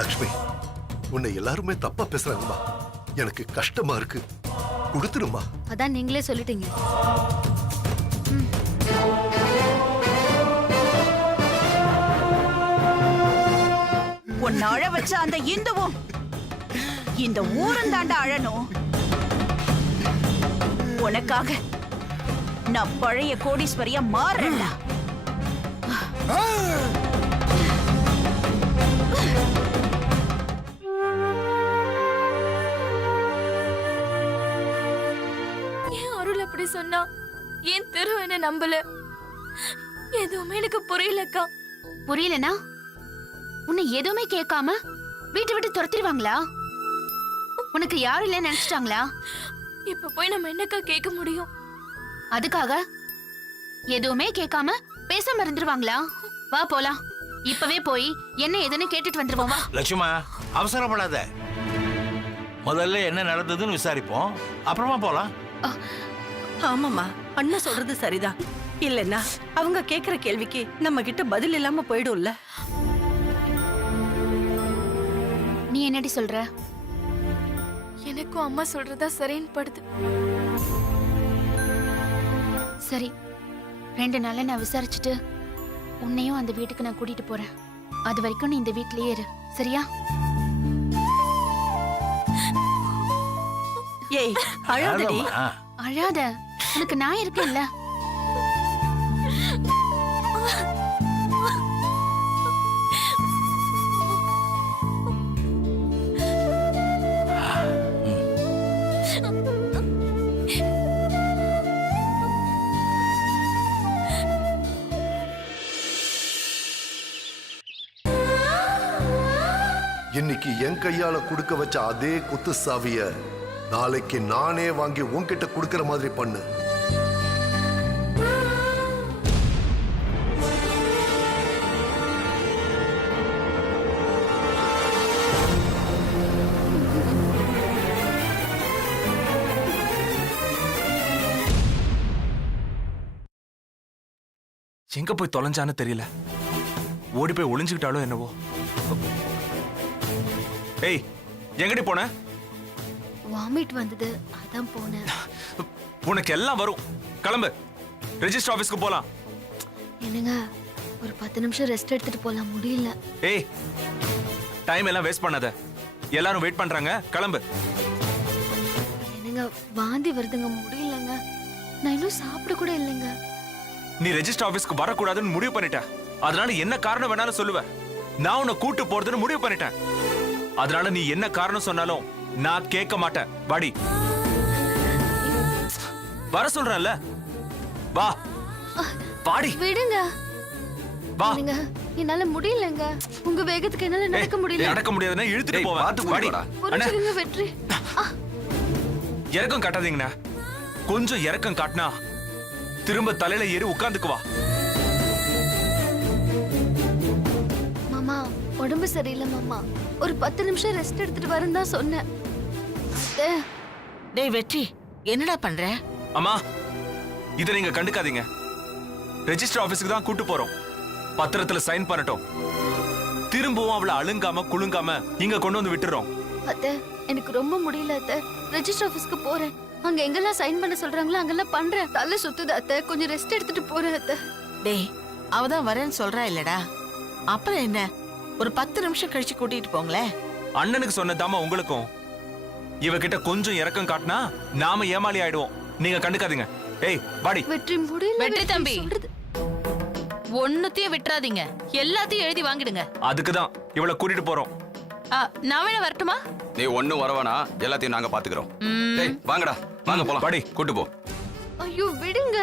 லக்ஷ்மி, உன்னை எல்லாருமே தப்பா பேசுறாங்கம்மா. எனக்கு கஷ்டமா இருக்கு. கொடுத்துருமா. அதான் நீங்களே சொல்லிட்டீங்க. உன்னை அழ வச்ச அந்த இந்துவும் இந்த ஊரும் தாண்டா அழணும். உனக்காக நான் பழைய கோடீஸ்வரியா மாறேன்டா. ஏன் அருள் அப்படி சொன்னா? ஏன் திரு என்ன நம்பல? எதுவுமே எனக்கு புரியலக்கா. புரியலனா உன்னை எதுவுமே கேட்காம வீட்டை விட்டு துரத்திடுவாங்களா? உனக்கு யாரும் இல்ல நினைச்சிட்டாங்களா? இப்ப போய் நம்ம என்னக்கா கேட்க முடியும்? அதுக்காக எதுவுமே கேட்காம பேசாம இருந்துருவாங்களா? வா போலாம். இப்பவே போய் என்ன ஏதுன்னு கேட்டுட்டு வந்துருவோம். லட்சுமா, அவசரப்படாத. முதல்ல என்ன நடந்ததுன்னு விசாரிப்போம், அப்புறமா போலாம். ஆமாமா, அண்ணா சொல்றது சரிதான். இல்லன்னா அவங்க கேக்குற கேள்விக்கு நம்ம கிட்ட பதில் இல்லாம போயிடும்ல. நீ என்னடி சொல்ற? எனக்கும் அம்மா சொல்றதா சரின்னு படுது. சரி, 2 நாள்ல நான் விசாரிச்சுட்டு உன்னையும் அந்த வீட்டுக்கு நான் கூட்டிட்டு போறேன். அது வரைக்கும் நீ இந்த வீட்லயே இரு, சரியா? ஏய், அழாதடி. அழாத, உனக்கு நான் இருக்கேன்ல. இன்னைக்கு என் கையால கொடுக்க வச்ச அதே குத்து சாவிய நாளைக்கு நானே வாங்கி உன்கிட்ட கொடுக்கிற மாதிரி பண்ணு. எங்க போய் தொலைஞ்சான்னு தெரியல. ஓடி போய் ஒளிஞ்சுக்கிட்டாலோ என்னவோ. ஏய், எங்கடி போன? வாமிட் வந்தது, அதான் போனேன். உனக்கு எல்லாம் வரும். கிளம்பு, ரெஜிஸ்டர் ஆபீஸ்க்கு போலாம். என்னங்க, ஒரு 10 நிமிஷம் ரெஸ்ட் எடுத்துட்டு போலாம். முடியல. ஏய், டைம் எல்லாம் வேஸ்ட் பண்ணாத. எல்லாரும் வெயிட் பண்றாங்க, கிளம்பு. என்னங்க, வாந்தி வருதுங்க, முடியலங்க. நான் இன்னும் சாப்பிட கூட இல்லைங்க. நீ ரெஜிஸ்டர் ஆபீஸ்க்கு வரக்கூடாதுன்னு முடிவு பண்ணிட்ட. அதனால என்ன காரணம் வேணாலும் சொல்லுவ. நான் உன்னை கூட்டு போறதுன்னு முடிவு பண்ணிட்டேன். அதனால நீ என்ன காரணம் சொன்னாலும் நான் கேட்க மாட்டேன். வாடி, வர சொல்றேன்ல. வா, வாடி. விடுங்க. வா. என்னங்க, என்னால முடியலங்க. உங்க வேகத்துக்கு என்னால நடக்க முடியல. நடக்க முடியாதுன்னா இழுத்துட்டு போவேன். வாடி. புரிஞ்சுக்கங்க வெற்றி. இறக்கம் காட்டாதீங்கண்ணா. கொஞ்சம் இறக்கம் காட்டினா திரும்ப தலையில ஏறி உட்கார்ந்துக்குவா. மாமா, உடம்பு சரியில்லை மாமா. ஒரு 10 நிமிஷம் ரெஸ்ட் எடுத்துட்டு வரேன்னு தான் சொன்னேன். டேய் வெற்றி, என்னடா பண்ற? அம்மா, இதை நீங்க கண்டுக்காதீங்க. ரெஜிஸ்டர் ஆபீஸ்க்கு தான் கூட்டு போறோம். பத்திரத்துல சைன் பண்ணட்டும். திரும்பவும் அவளை அழுங்காம குலுங்காம இங்க கொண்டு வந்து விட்டுறோம். அத்தை, எனக்கு ரொம்ப முடியல அத்தை. ரெஜிஸ்டர் ஆபீஸ்க்கு போறேன். அங்க எங்கெல்லாம் சைன் பண்ண சொல்றாங்களோ அங்கெல்லாம் பண்றேன். தலை சுத்துது அத்தை. கொஞ்சம் ரெஸ்ட் எடுத்துட்டு போறேன் அத்தை. டேய், அவதான் வரேன்னு சொல்றா இல்லடா. அப்புறம் என்ன, ஒரு 10 நிமிஷம் கழிச்சு கூட்டிட்டு போங்களேன். அண்ணனுக்கு சொன்னதாமா உங்களுக்கும். இவகிட்ட கொஞ்சம் இறக்கம் காட்டினா நாம ஏமாளி ஆயிடுவோம். நீங்க கண்டுக்காதீங்க. ஏய், வாடி. வெற்றி முடியல. வெற்றி தம்பி, ஒண்ணுத்தையும் விட்டுறாதீங்க. எல்லாத்தையும் எழுதி வாங்கிடுங்க. அதுக்குதான் இவளை கூட்டிட்டு போறோம். நான் வேணா வரட்டுமா? நீ ஒண்ணும் வரவேனா, எல்லாத்தையும் நாங்க பாத்துக்கிறோம். டேய், வாங்கடா, வாங்க போலாம். வாடி, கூட்டு போ. ஐயோ, விடுங்க.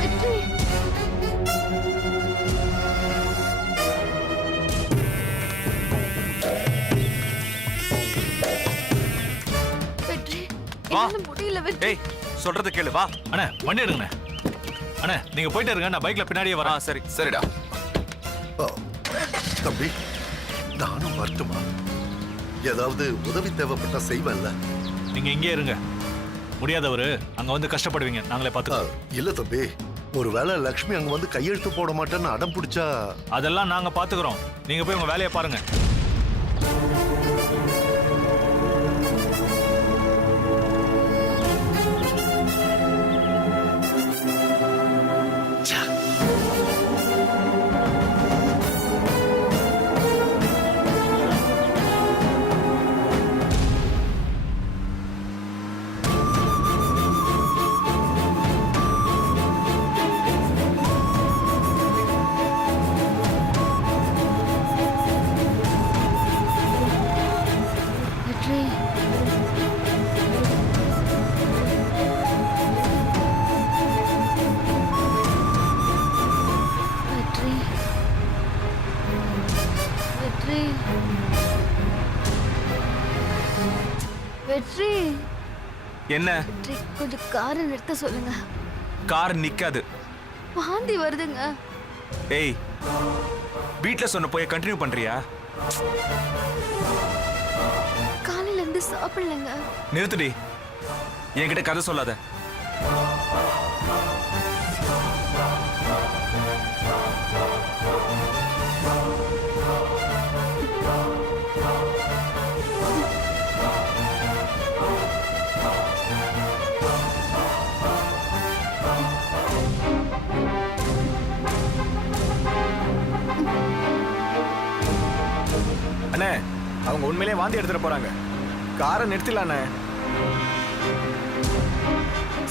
வெற்றி. வெற்றி, என்னால முடியல வெற்றி. ஏய், சொல்றத கேளு. வா. அண்ணா, வண்டி எடுங்கண்ணே. அண்ணா, நீங்க போயிட்டு இருங்க, நான் பைக்ல பின்னாடியே வரேன். சரி. சரிடா. தம்பி, நானும் வரட்டுமா? ஏதாவது உதவி தேவைப்பட்டா செய்வேன்ல. நீங்க இங்கே இருங்க. முடியாதவரு அங்க வந்து கஷ்டப்படுவீங்க, நாங்களே பாத்துக்கோம். இல்ல தம்பி, ஒருவேளை லக்ஷ்மி அங்க வந்து கையெழுத்து போட மாட்டேன்னு அடம் பிடிச்சா? அதெல்லாம் நாங்க பாத்துக்கிறோம், நீங்க போய் உங்க வேலையை பாருங்க. வெற்றி, வெற்றி, வெற்றி, வெற்றி, என்ன வெற்றி, கொஞ்சம் காரை நிறுத்த சொல்லுங்க. கார் நிக்காது. வாந்தி வருதுங்க. ஏய், வீட்ல சொன்ன போய் கண்டினியூ பண்றியா? காலையில இருந்து சாப்பிடலங்க. நிறுத்துடி, என்கிட்ட கதை சொல்லாத. அண்ணே, அவங்க உண்மையிலேயே வாந்தி எடுத்துட்டு போறாங்க. காரை நிறுத்திடலாண்ணே.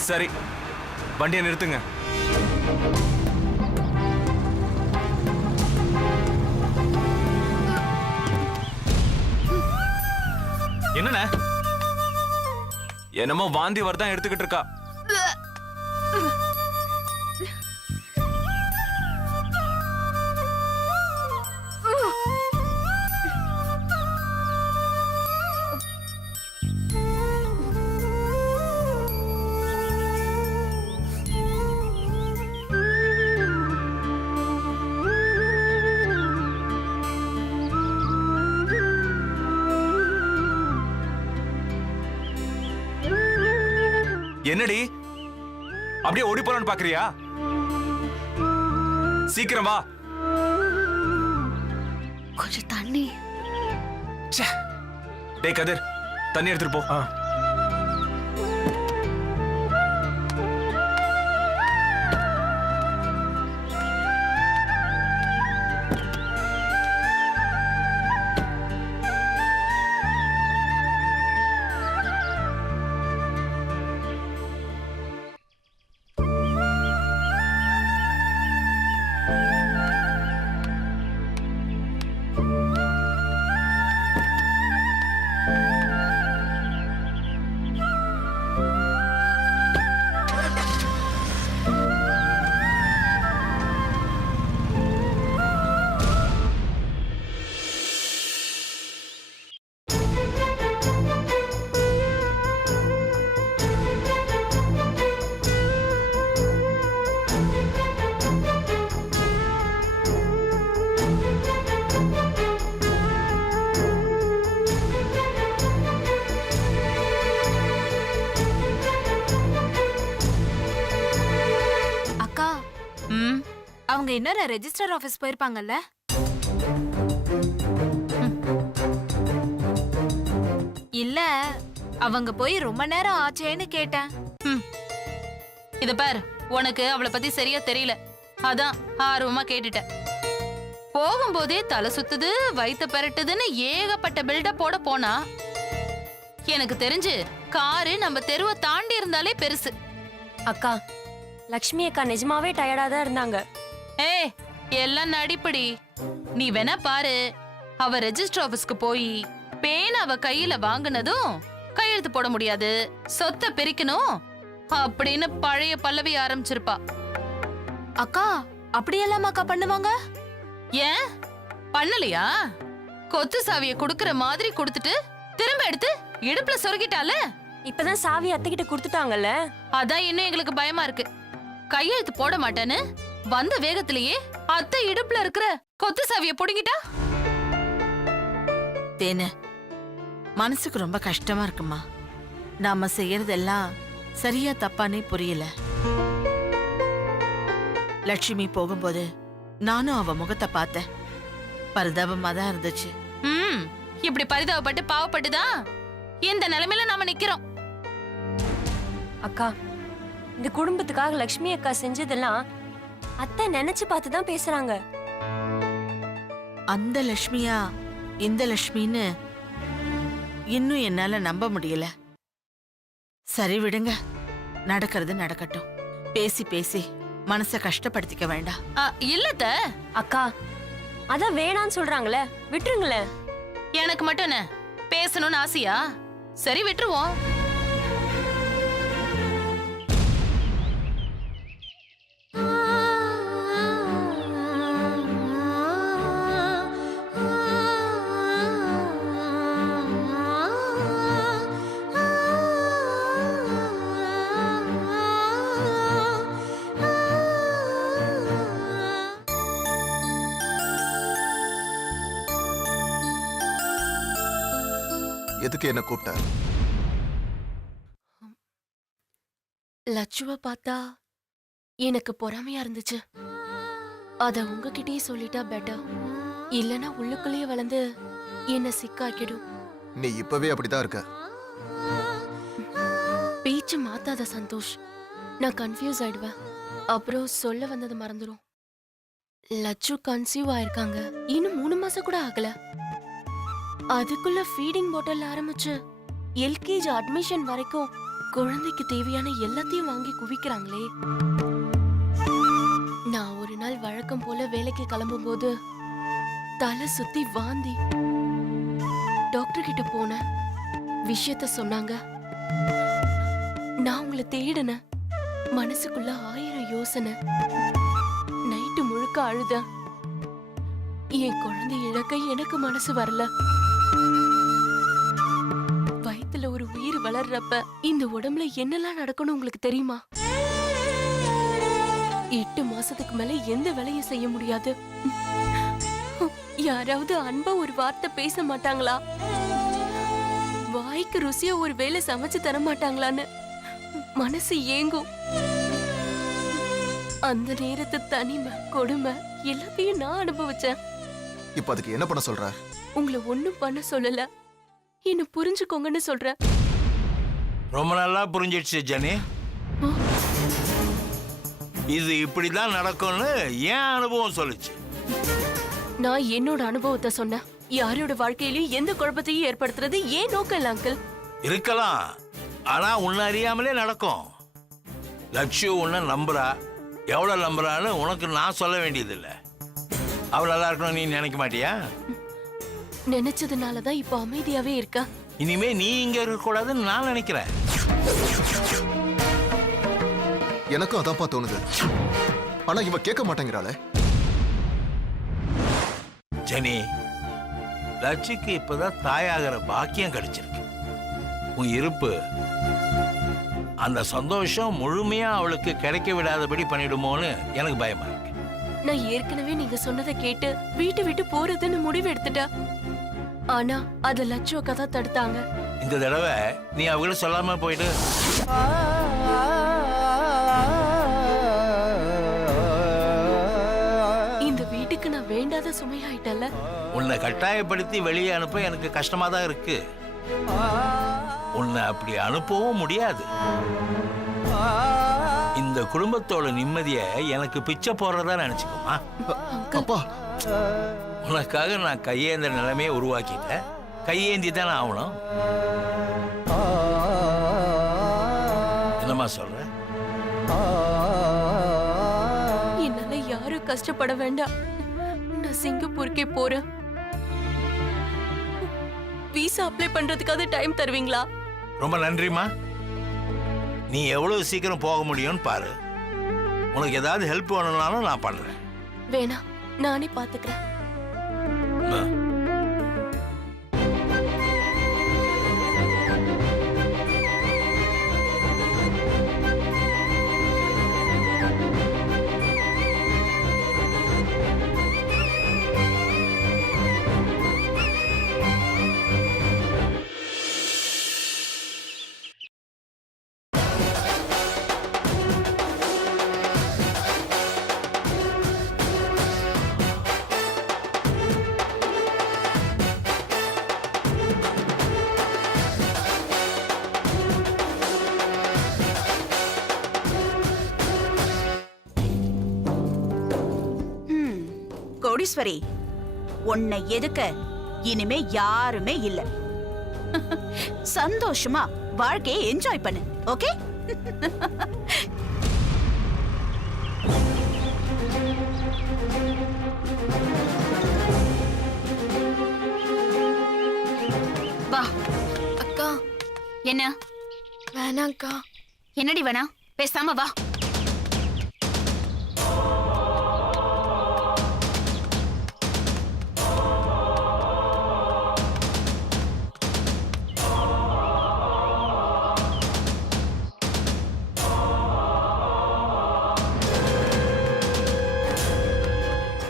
சரி, வண்டியை நிறுத்துங்க. என்னண்ணே? என்னமோ வாந்தி வரதான் எடுத்துக்கிட்டு இருக்கா. என்னடி அப்படியே ஓடி போறான்னு பாக்குறியா? சீக்கிரம் வா. கொஞ்சம் தண்ணி. டேய் கதிர், தண்ணி எடுத்துட்டு போ. அவங்க இன்னொரு ரெஜிஸ்டர் ஆபீஸ் போயிருப்பாங்கல்ல? இல்ல, அவங்க போய் ரொம்ப நேரம் ஆச்சேன்னு கேட்டேன். இத பாரு, உனக்கு அவளை பத்தி சரியா தெரியல, அதான் ஆர்வமா கேட்டுட்டேன். போகும்போதே தலை சுத்துது, வயித்த பெரட்டுதுன்னு ஏகப்பட்ட பில்டப் போட போனா, எனக்கு தெரிஞ்சு காரு நம்ம தெருவை தாண்டி இருந்தாலே பெருசு. அக்கா, லக்ஷ்மி அக்கா நிஜமாவே டயர்டா தான் இருந்தாங்க. ஏய், எல்லாம் நடிப்படி. நீ வேணா பாரு, அவ ரெஜிஸ்டர் ஆபீஸ்க்கு போய் பேன் அவ கையில வாங்குனதும் கையெழுத்து போட முடியாது, சொத்தை பிரிக்கணும் அப்படின்னு பழைய பல்லவி ஆரம்பிச்சிருப்பா. அக்கா, அப்படியெல்லாம் அக்கா பண்ணுவாங்க? ஏன் பண்ணலையா? கொத்து சாவிய குடுக்கற மாதிரி கொடுத்துட்டு திரும்ப எடுத்து இடுப்புல சொருகிட்டால. இப்பதான் சாவி அத்தைகிட்ட கொடுத்துட்டாங்கல்ல. அதான் இன்னும் எங்களுக்கு பயமா இருக்கு. கையெழுத்து போட மாட்டேன்னு வந்த வேகத்திலேயே அத்தை இடுப்புல இருக்கிற கொத்து சாவிய புடுங்கிட்டா. தேனு, மனசுக்கு ரொம்ப கஷ்டமா இருக்குமா. நாம செய்யறதெல்லாம் சரியா தப்பானே புரியல. லட்சுமி போகும்போது நானும் அவ முகத்தை பார்த்தேன். பரிதாபமா தான் இருந்துச்சு. இப்படி பரிதாபப்பட்டு பாவப்பட்டுதான் இந்த நிலைமையில நாம நிக்கிறோம். அக்கா, இந்த குடும்பத்துக்காக லக்ஷ்மி அக்கா செஞ்சதெல்லாம் அத்தை நினைச்சு பார்த்து தான் பேசுறாங்க. அந்த லட்சுமியா இந்த லட்சுமின்னு இன்னும் என்னால நம்ப முடியல. சரி விடுங்க, நடக்கிறது நடக்கட்டும். பேசி பேசி மனச கஷ்டப்படுத்திக்க வேண்டாம். இல்லத்த அக்கா, அதான் வேணான்னு சொல்றாங்களே, விட்டுருங்களேன். எனக்கு மட்டும் என்ன பேசணும்னு ஆசையா? சரி விட்டுருவோம். எதுக்கு என்ன கூப்பிட்ட? லட்சுவ பார்த்தா எனக்கு பொறாமையா இருந்துச்சு. அத உங்ககிட்டயே சொல்லிட்டா பெட்டர். இல்லனா உள்ளுக்குள்ளேயே வளர்ந்து என்ன சிக்காக்கிடும். நீ இப்பவே அப்படிதான் இருக்க. பேச்சு மாத்தாத சந்தோஷ், நான் கன்ஃபியூஸ் ஆயிடுவேன். அப்புறம் சொல்ல வந்தது மறந்துடும். லட்சு கன்சீவ் ஆயிருக்காங்க. இன்னும் 3 மாசம் கூட ஆகல. அதுக்குள்ள ஃபீடிங் பாட்டில் ஆரம்பிச்சு எல்கேஜி அட்மிஷன் வரைக்கும் குழந்தைக்கு தேவையான எல்லாத்தையும் வாங்கி குவிக்கிறாங்களே. நான் ஒரு நாள் வழக்கம் போல வேலைக்கு கிளம்பும் போது தலை சுத்தி வாந்தி. டாக்டர் கிட்ட போனேன். விஷயத்த சொன்னாங்க. நான் உங்களை தேடினேன். மனசுக்குள்ள 1000 யோசனை. நைட்டு முழுக்க அழுதேன். என் குழந்தை இழக்க எனக்கு மனசு வரல. வயித்துல ஒரு உயிர் வளர்றப்ப இந்த உடம்புல என்னெல்லாம் நடக்கணும் உங்களுக்கு தெரியுமா? 8 மாசத்துக்கு மேல எந்த வேலையும் செய்ய முடியாது. யாராவது அன்பா ஒரு வார்த்தை பேச மாட்டாங்களா? வாய்க்கு ருசியா ஒரு வேலை சமைச்சு தர மாட்டாங்களான்னு மனசு ஏங்கும். அந்த நேரத்து தனிமை, கொடுமை எல்லாத்தையும் நான் அனுபவிச்சேன். இப்ப அதுக்கு என்ன பண்ண சொல்ற? உங்களை ஒண்ணும் பண்ண சொல்லல, என்ன புரிஞ்சுக்கோங்கன்னு சொல்றேன். ரொம்ப நல்லா புரிஞ்சிடுச்சு ஜனி. இது இப்படிதான் நடக்கும்னு ஏன் அனுபவம் சொல்லுச்சு. நான் என்னோட அனுபவத்தை சொன்னேன். யாரோட வாழ்க்கையிலயும் எந்த குழப்பத்தையும் ஏற்படுத்துறது ஏன் நோக்கம் இல்ல அங்கிள். இருக்கலாம், ஆனா உன்னை அறியாமலே நடக்கும். லட்சு உன்னை நம்புறா. எவ்வளவு நம்புறான்னு உனக்கு நான் சொல்ல வேண்டியதில்லை. அவள் நல்லா இருக்கணும் நீ நினைக்க மாட்டியா? நினைச்சதுனாலதான் இப்ப அமைதியாவே இருக்கா. இனிமே நீ இங்க இருக்க கூடாதுன்னு நான் நினைக்கிறேன். எனக்கும் அதான்ப்பா தோணுது. ஆனா இவ கேட்க மாட்டேங்கிறாளே. ஜனி, லட்சுக்கு இப்பதான் தாயாகிற பாக்கியம் கிடைச்சிருக்கு. உன் இருப்பு அந்த சந்தோஷம் முழுமையா அவளுக்கு கிடைக்க விடாதபடி பண்ணிடுமோன்னு எனக்கு பயமா இருக்கு. நான் ஏற்கனவே நீங்க சொன்னதை கேட்டு வீட்டை விட்டு போறதுன்னு முடிவு எடுத்துட்டா. ஆனா அது லட்சு அக்கா தான் தடுத்தாங்க. இந்த தடவை நீ அவங்கள சொல்லாம போயிட்டு இந்த வீட்டுக்கு நான் வேண்டாத சுமையாயிட்டல. உன்னை கட்டாயப்படுத்தி வெளியே அனுப்ப எனக்கு கஷ்டமா தான் இருக்கு. உன்னை அப்படி அனுப்பவும் முடியாது. இந்த குடும்பத்தோட நிம்மதிய எனக்கு பிச்சை போடுறதா நினைச்சுக்கோமா. அப்பா, உனக்காக நான் கையேந்த நிலைமையை உருவாக்கிட்டேன். கையேந்தி தானே ஆகணும். என்னம்மா சொல்ற? என்னால யாரும் கஷ்டப்பட வேண்டாம். நான் சிங்கப்பூருக்கே போறேன். விசா அப்ளை பண்றதுக்காக டைம் தருவீங்களா? ரொம்ப நன்றிம்மா. நீ எவ்வளவு சீக்கிரம் போக முடியும்னு பாரு. உனக்கு ஏதாவது ஹெல்ப் வேணும்னாலும் நான் பண்றேன். வேணாம், நானே பாத்துக்கிறேன். கோடீஸ்வரி, உன்னை எதுக்க இனிமே யாருமே இல்ல. சந்தோஷமா வாழ்க்கையை என்ஜாய் பண்ணு. ஓகே? வா அக்கா. என்ன வேணாக்கா. என்னடி வேணா? பேசாம வா.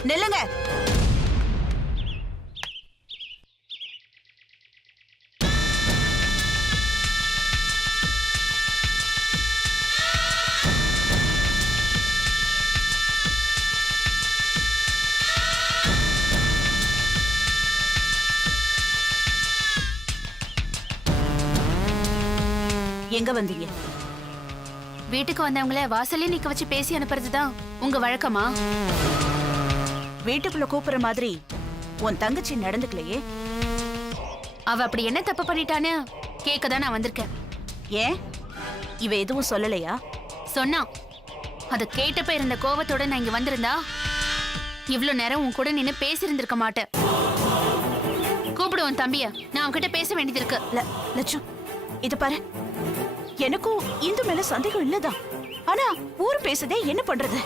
நில்லுங்க. எங்க வந்தீங்க? வீட்டுக்கு வந்தவங்கள வாசல்லே நிக்க வச்சு பேசி அனுப்புறதுதான் உங்க வழக்கமா? வீட்டுக்குள்ள கூப்பிடுற மாதிரி உன் தங்கச்சி நடந்துக்கலையே. அவ அப்படி என்ன தப்பு பண்ணிட்டான்னு கேட்கதான் நான் வந்திருக்கேன். ஏன் இவ எதுவும் சொல்லலையா? சொன்னா. அத கேட்டப்ப இருந்த கோவத்தோட நான் இங்க வந்திருந்தா இவ்ளோ நேரம் உன் கூட நின்னு பேசியிருந்திருக்க மாட்டேன். கூப்பிடு உன் தம்பிய, நான் அவன்கிட்ட பேச வேண்டியது இருக்கு. லட்சு, இது பாரு, எனக்கும் இந்து மேல சந்தேகம் இல்லதான். ஆனா ஊர் பேசுதே, என்ன பண்றது?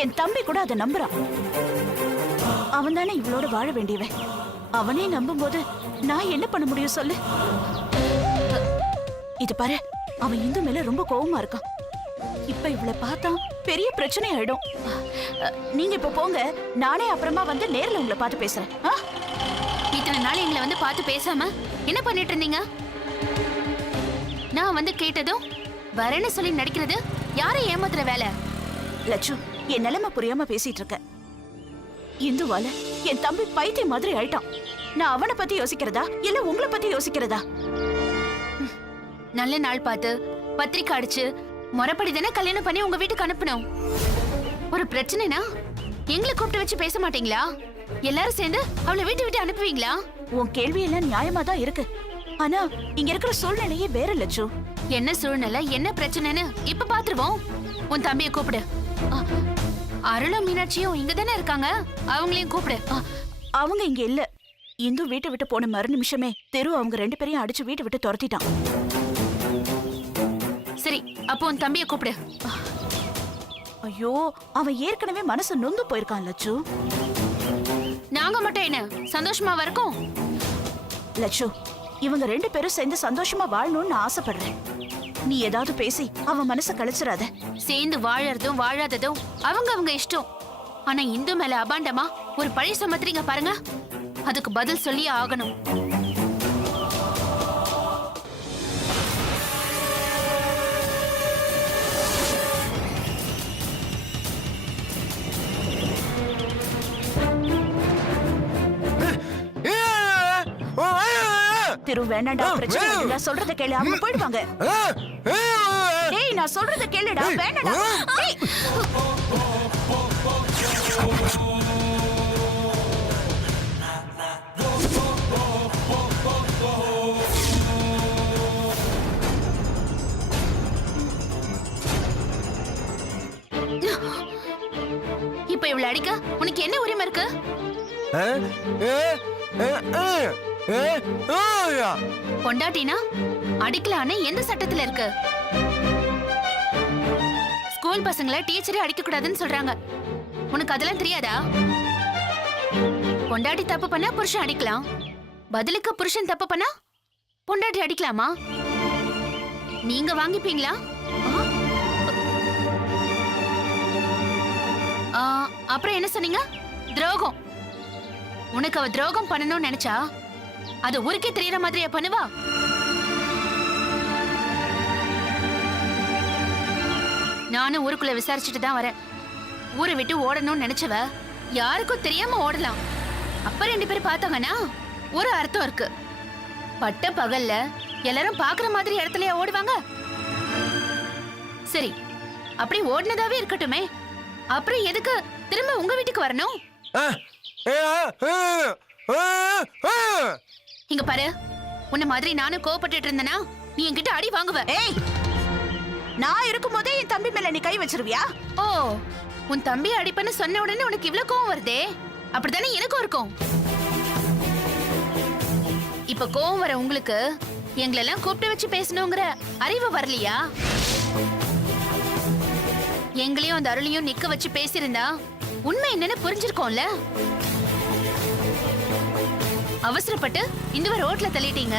என் தம்பி கூட அதை நம்புறான். அவன் தானே இவளோட வாழ வேண்டியவன். அவனே நம்பும் போது நான் என்ன பண்ண முடியும் சொல்லு? இது பாரு, அவன் இந்து மேல ரொம்ப கோவமா இருக்கான். இப்ப இவளை பார்த்தா பெரிய பிரச்சனை ஆயிடும். நீங்க இப்ப போங்க, நானே அப்புறமா வந்து நேர்ல உங்களை பார்த்து பேசுறேன். இத்தனை நாள் எங்களை வந்து பார்த்து பேசாம என்ன பண்ணிட்டு இருந்தீங்க? நான் வந்து கேட்டதும் வரேன்னு சொல்லி நடிக்கிறது யாரை ஏமாத்துற வேலை? லட்சு, என் நிலைமை புரியாம பேசிட்டு இருக்க. இந்துவால என் தம்பி பைத்தியம் மாதிரி ஆயிட்டான். நான் அவனை பத்தி யோசிக்கிறதா இல்ல உங்களை பத்தி யோசிக்கிறதா? நல்ல நாள் பார்த்து பத்திரிக்கை அடிச்சு முறைப்படி தானே கல்யாணம் பண்ணி உங்க வீட்டுக்கு அனுப்பணும். ஒரு பிரச்சனைனா எங்களை கூப்பிட்டு வச்சு பேச மாட்டீங்களா? எல்லாரும் சேர்ந்து அவளை வீட்டு விட்டு அனுப்புவீங்களா? உன் கேள்வி எல்லாம் நியாயமா தான் இருக்கு. ஆனா இங்க இருக்கிற சூழ்நிலையே வேற லட்சு. என்ன சூழ்நிலை, என்ன பிரச்சனைன்னு இப்ப பாத்துருவோம். உன் தம்பியை கூப்பிடு. அருளும் மீனாட்சியும் இங்க தானே இருக்காங்க, அவங்களையும் கூப்பிடு. அவங்க இங்க இல்ல. இந்து வீட்டை விட்டு போன மறு நிமிஷமே தெரு அவங்க 2 பேரையும் அடிச்சு வீட்டை விட்டு துரத்திட்டான். சரி, அப்போ உன் தம்பியை கூப்பிடு. ஐயோ, அவன் ஏற்கனவே மனசு நொந்து போயிருக்கான் லட்சு. நாங்க மட்டும் என்ன சந்தோஷமா இருக்கோம்? லட்சு, இவங்க 2 பேரும் சேர்ந்து சந்தோஷமா வாழணும்னு நான் ஆசைப்படுறேன். நீ ஏதாவது பேசி அவன் மனசை கழிச்சிடாத. சேர்ந்து வாழறதும் வாழாததும் அவங்க இஷ்டம். ஆனா இந்து மேல அபாண்டமா ஒரு பழி சுமத்துறீங்க பாருங்க, அதுக்கு பதில் சொல்லியே ஆகணும். திரு, வேண்டாம்டா, பிரச்சனை இல்ல, சொல்றத கேளு, அவங்க போயிடுவாங்க. டேய், நான் சொல்றத கேளுடா, வேண்டாம்டா. டேய். இப்ப இவளை அடிக்க உனக்கு என்ன உரிமை இருக்கு? பொண்டாட்டினா அடிக்கலான்னு எந்த சட்டத்துல இருக்கு? ஸ்கூல் பசங்களை டீச்சரே அடிக்க கூடாதுன்னு சொல்றாங்க. உனக்கு அதெல்லாம் தெரியாதா? பொண்டாட்டி தப்பு பண்ணா புருஷன் அடிக்கலாம், பதிலுக்கு புருஷன் தப்பு பண்ணா பொண்டாட்டி அடிக்கலாமா? நீங்க வாங்கிப்பீங்களா? அப்புறம் என்ன சொன்னீங்க? துரோகம். உனக்கு அவ துரோகம் பண்ணணும்னு நினைச்சா அது ஊருக்கே தெரியற மாதிரியா பண்ணுவா? நானும் ஊருக்குள்ள விசாரிச்சுட்டு தான் வரேன். ஊரை விட்டு ஓடணும்னு நினைச்சவ யாருக்கும் தெரியாம ஓடலாம். அப்ப 2 பேரும் பார்த்தாங்கன்னா ஒரு அர்த்தம் இருக்கு. பட்ட பகல்ல எல்லாரும் பாக்குற மாதிரி இடத்துலயா ஓடுவாங்க? சரி, அப்படி ஓடினதாவே இருக்கட்டுமே, அப்புறம் எதுக்கு திரும்ப உங்க வீட்டுக்கு வரணும்? இங்க பாரு, உன்ன மாதிரி நானும் கோவப்பட்டுட்டு இருந்தேனா நீ என்கிட்ட அடி வாங்குவ. ஏய், நான் இருக்கும்போதே என் தம்பி மேல நீ கை வச்சிருவியா? ஓ, உன் தம்பி அடிப்பன்னு சொன்ன உடனே உனக்கு இவ்ளோ கோவம் வருதே? அப்படித்தானே எனக்கும் இருக்கும். இப்ப கோவம் வர உங்களுக்கு எங்களெல்லாம் கூப்பிட்டு வச்சு பேசணுங்கிற அறிவு வரலையா? எங்களையும் அந்த அருளையும் நிக்க வச்சு பேசியிருந்தா உண்மை என்னன்னு புரிஞ்சிருக்கோம்ல. அவசரப்பட்டு இந்துவ ரோட்ல தள்ளிட்டீங்க.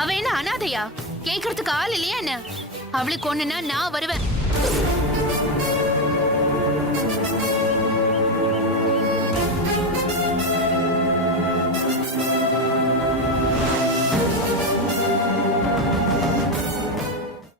அவ என்ன அனாதையா? கேக்குறதுக்கு ஆள் இல்லையா என்ன? அவளுக்கு ஒண்ணுன்னா நான் வருவேன்.